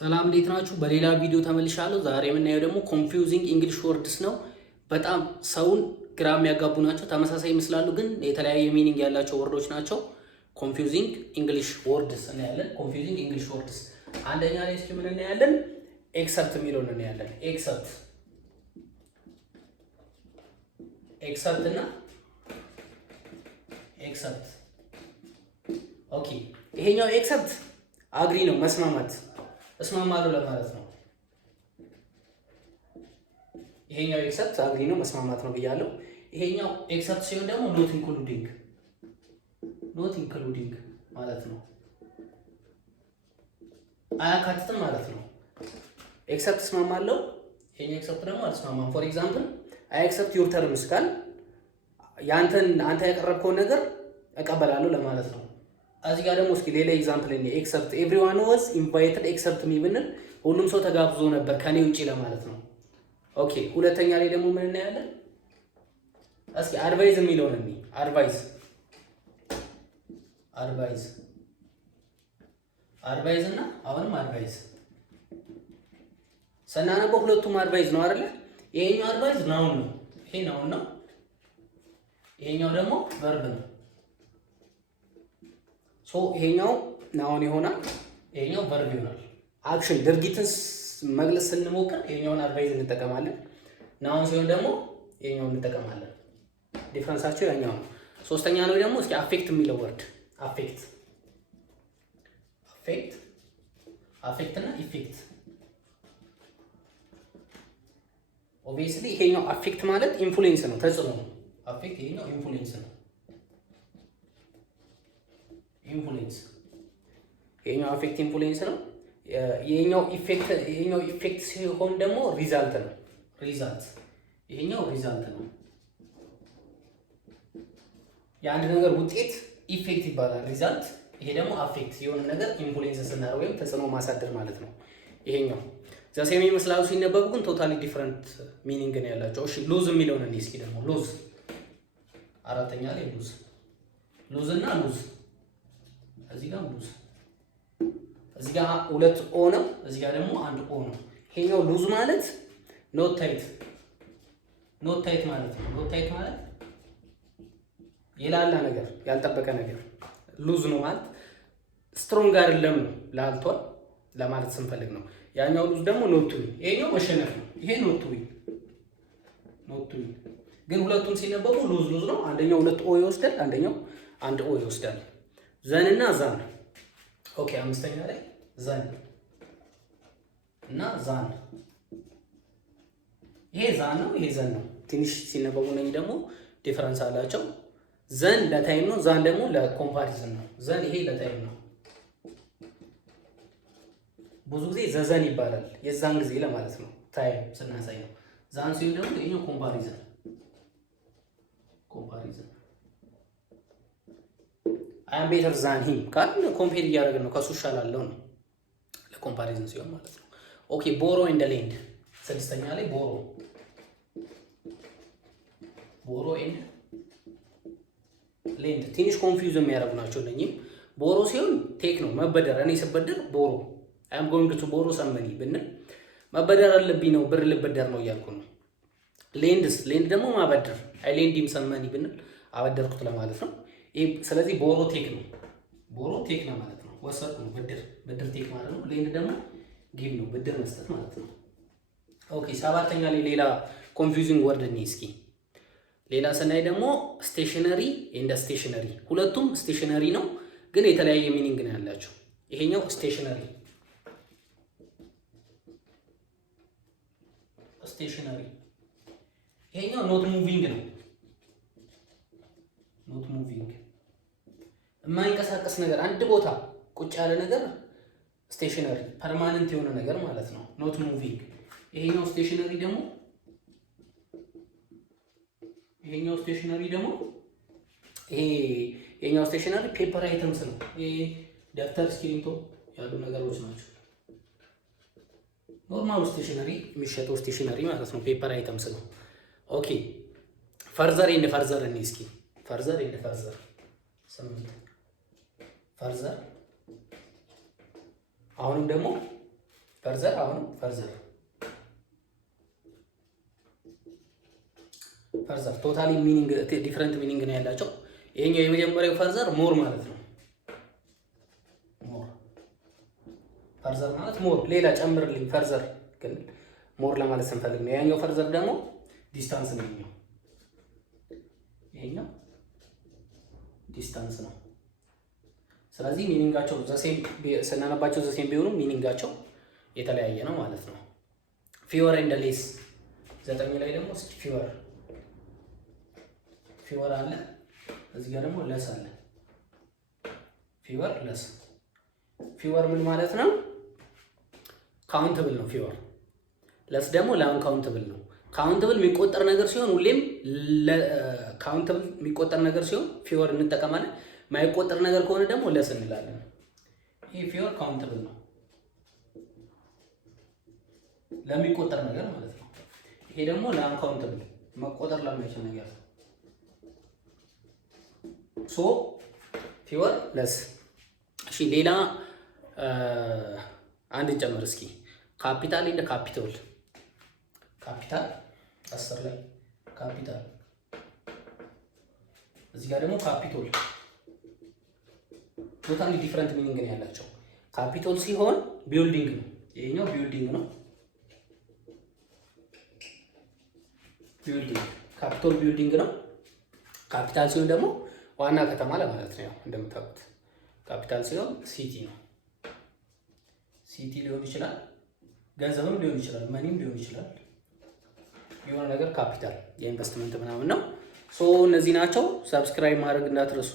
ሰላም እንዴት ናችሁ? በሌላ ቪዲዮ ተመልሻለሁ። ዛሬ የምናየው ደግሞ ኮንፊውዚንግ እንግሊሽ ወርድስ ነው። በጣም ሰውን ግራ የሚያጋቡ ናቸው። ተመሳሳይ ይመስላሉ፣ ግን የተለያየ ሚኒንግ ያላቸው ወርዶች ናቸው። ኮንፊውዚንግ እንግሊሽ ወርድስ እናያለን። ኮንፊውዚንግ እንግሊሽ ወርድስ አንደኛ ላይ እስኪ ምን እናያለን? ኤክሰፕት የሚለውን እናያለን። ኤክሰፕት እና ኤክሰፕት። ኦኬ፣ ይሄኛው ኤክሰፕት አግሪ ነው፣ መስማማት፣ እስማማለሁ ለማለት ነው። ይሄኛው ኤክሰፕት አግሪ ነው፣ መስማማት ነው ብያለሁ። ይሄኛው ኤክሰፕት ሲሆን ደግሞ ኖት ኢንክሉዲንግ ማለት ነው፣ አያካትትም ማለት ነው። ኤክሰፕት እስማማለሁ፣ ይሄኛው ኤክሰፕት ደግሞ አልስማማም። ፎር ኤግዛምፕል አይ ኤክሰፕት ዩር ተርምስ ካል አንተ ያቀረብከውን ነገር እቀበላለሁ ለማለት ነው። እዚህ ጋር ደግሞ እስኪ ሌላ ኤግዛምፕል እኔ ኤክሰፕት ኤቭሪዋን ዋዝ ኢንቫይትድ ኤክሰፕት ሚ ብንል ሁሉም ሰው ተጋብዞ ነበር ከኔ ውጪ ለማለት ነው። ኦኬ፣ ሁለተኛ ላይ ደግሞ ምን እናያለን? እስኪ አድቫይዝ የሚለውን እንይ። አድቫይዝ እና አሁንም አድቫይዝ ስናነበው ሁለቱም አድቫይዝ ነው አይደለ? ይሄኛው አድቫይዝ ናውን ነው፣ ይሄ ናውን ነው። ይሄኛው ደግሞ ቨርብ ነው። ሶ ይሄኛው ናውን ይሆናል፣ ይሄኛው ቨርብ ይሆናል። አክሽን ድርጊትን መግለጽ ስንሞክር ይሄኛውን አድቫይዝ እንጠቀማለን። ናውን ሲሆን ደግሞ ይሄኛውን እንጠቀማለን። ዲፍረንሳቸው ያኛው ነው። ሶስተኛ ነው ደግሞ እስኪ አፌክት የሚለው ወርድ አፌክት እና ኢፌክት። ኦብቪየስሊ ይሄኛው አፌክት ማለት ኢንፍሉዌንስ ነው፣ ተጽዕኖ ነው። አፌክት ይሄኛው ኢንፍሉዌንስ ነው። ይሄኛው አፌክት ኢንፍሉዌንስ ነው። ይሄኛው ኢፌክት ሲሆን ደግሞ ሪዛልት ነው። ይሄኛው ሪዛልት ነው። የአንድ ነገር ውጤት ኢፌክት ይባላል፣ ሪዛልት። ይሄ ደግሞ አፌክት የሆነ ነገር ኢንፍሉዌንስ ስናደርግ ወይም ተጽዕኖ ማሳደር ማለት ነው። ይሄኛው ዘሴም ይመስላሉ ሲነበቡ ግን ቶታሊ ዲፍረንት ሚኒንግ ነው ያላቸው። እሺ ሉዝ የሚለውን እንይ እስኪ ደግሞ ሉዝ። አራተኛ ላይ ሉዝ እና ሉዝ። እዚህ ጋር ሉዝ፣ እዚህ ጋር ሁለት ኦ ነው፣ እዚህ ጋር ደግሞ አንድ ኦ ነው። ይሄኛው ሉዝ ማለት ኖት ታይት ማለት ነው። ኖት ታይት ማለት የላላ ነገር፣ ያልጠበቀ ነገር ሉዝ ነው ማለት ስትሮንግ አይደለም ነው፣ ላልቷል ለማለት ስንፈልግ ነው። ያኛው ሉዝ ደግሞ ኖት ቱ ዊን፣ ይሄኛው መሸነፍ ነው። ይሄ ኖት ቱ ዊን ግን ሁለቱም ሲነበቡ ሉዝ ነው። አንደኛው ሁለት ኦ ይወስዳል፣ አንደኛው አንድ ኦ ይወስዳል። ዘን እና ዛን። ኦኬ፣ አምስተኛ ላይ ዘን እና ዛን። ይሄ ዛን ነው፣ ይሄ ዘን ነው። ትንሽ ሲነበቡ ነኝ ደግሞ ዲፈረንስ አላቸው። ዘን ለታይም ነው፣ ዛን ደግሞ ለኮምፓሪዝን ነው። ዘን ይሄ ለታይም ነው። ብዙ ጊዜ ዘዘን ይባላል የዛን ጊዜ ለማለት ነው፣ ታይም ስናሳይ ነው። ዛን ሲሆን ደግሞ ይሄኛው ኮምፓሪዝን አይ አም ቤተር ዛን ሂም ካል ኮምፔር እያደረግን ነው፣ ከሱ እሻላለሁ ነው፣ ለኮምፓሪዝን ሲሆን ማለት ነው። ኦኬ፣ ቦሮ ኤንድ ሌንድ። ስድስተኛ ላይ ቦሮ ኤንድ ሌንድ ትንሽ ኮንፊውዝ የሚያደርጉ ናቸው እነኚህም። ቦሮ ሲሆን ቴክ ነው፣ መበደር። እኔ ስበደር ቦሮ አይ አም ጎይንግ ቱ ቦሮ ሰመኒ ብንል መበደር አለብኝ ነው፣ ብር ልበደር ነው እያልኩ ነው። ሌንድ ደግሞ ማበደር፣ አይ ሌንድ ሂም ሰመኒ ብንል አበደርኩት ለማለት ነው። ስለዚህ ቦሮ ቴክ ነው ማለት ነው። ወሰድኩ ነው፣ ብድር ቴክ ማለት ነው። ሌንድ ደግሞ ጊቭ ነው፣ ብድር መስጠት ማለት ነው። ኦኬ፣ ሰባተኛ ላይ ሌላ ኮንፊውዚንግ ወርድ እኔ እስኪ ሌላ ስናይ ደግሞ ስቴሽነሪ ኤንድ ስቴሽነሪ። ሁለቱም ስቴሽነሪ ነው፣ ግን የተለያየ ሚኒንግ ነው ያላቸው። ይሄኛው ስቴሽነሪ ይሄኛው ኖት ሙቪንግ ነው። የማይንቀሳቀስ ነገር፣ አንድ ቦታ ቁጭ ያለ ነገር ስቴሽነሪ፣ ፐርማነንት የሆነ ነገር ማለት ነው። ኖት ሙቪንግ። ይሄኛው ስቴሽነሪ ደግሞ ይሄኛው ስቴሽነሪ ፔፐር አይተምስ ነው። ይሄ ደብተር፣ እስክሪብቶ ያሉ ነገሮች ናቸው። ኖርማል ስቴሽነሪ የሚሸጠው ስቴሽነሪ ማለት ነው፣ ፔፐር አይተምስ ነው። ኦኬ፣ ፈርዘር ኤንድ ፈርዘር እንይ እስኪ። ፈርዘር አሁንም ደግሞ ፈርዘር አሁንም ፈርዘር ቶታሊ ሚኒንግ ዲፈረንት ሚኒንግ ነው ያላቸው። ይሄኛው የመጀመሪያው ፈርዘር ሞር ማለት ነው። ሞር ፈርዘር ማለት ሞር ሌላ ጨምርልኝ፣ ፈርዘር ግን ሞር ለማለት ስንፈልግ ነው። ያኛው ፈርዘር ደግሞ ዲስታንስ ነው። ይሄኛው ዲስታንስ ነው። ስለዚህ ሚኒንጋቸው ዘሴም ስናነባቸው ዘሴም ቢሆኑም ሚኒንጋቸው የተለያየ ነው ማለት ነው። ፊወር ኤንድ ሌስ 9 ላይ ደግሞ ፊወር አለ። እዚህ ጋር ደግሞ ለስ አለ። ፊወር ለስ። ፊወር ምን ማለት ነው? ካውንተብል ነው ፊወር። ለስ ደግሞ ለአንካውንተብል ነው። ካውንተብል የሚቆጠር ነገር ሲሆን ሁሌም ካውንተብል የሚቆጠር ነገር ሲሆን ፊወር እንጠቀማለን። ማይቆጠር ነገር ከሆነ ደግሞ ለስ እንላለን። ይሄ ፊወር ካውንተብል ነው ለሚቆጠር ነገር ማለት ነው። ይሄ ደግሞ ለአንካውንተብል መቆጠር ለማይችል ነገር ነው። ሶ ፊወር ለስ። እሺ ሌላ አንድ እንጨምር እስኪ። ካፒታል እንደ ካፒታል 10 ላይ ካፒታል፣ እዚህ ጋር ደግሞ ካፒቶል። ቶታሊ ዲፈረንት ሚኒንግ ነው ያላቸው። ካፒቶል ሲሆን ቢልዲንግ ነው። ይሄኛው ቢልዲንግ ነው። ካፒቶል ቢልዲንግ ነው። ካፒታል ሲሆን ደግሞ ዋና ከተማ ለማለት ነው። ያው እንደምታውቁት ካፒታል ሲሆን ሲቲ ነው። ሲቲ ሊሆን ይችላል፣ ገንዘብም ሊሆን ይችላል፣ መኒም ሊሆን ይችላል። የሆነ ነገር ካፒታል የኢንቨስትመንት ምናምን ነው። ሶ እነዚህ ናቸው። ሰብስክራይብ ማድረግ እንዳትረሱ።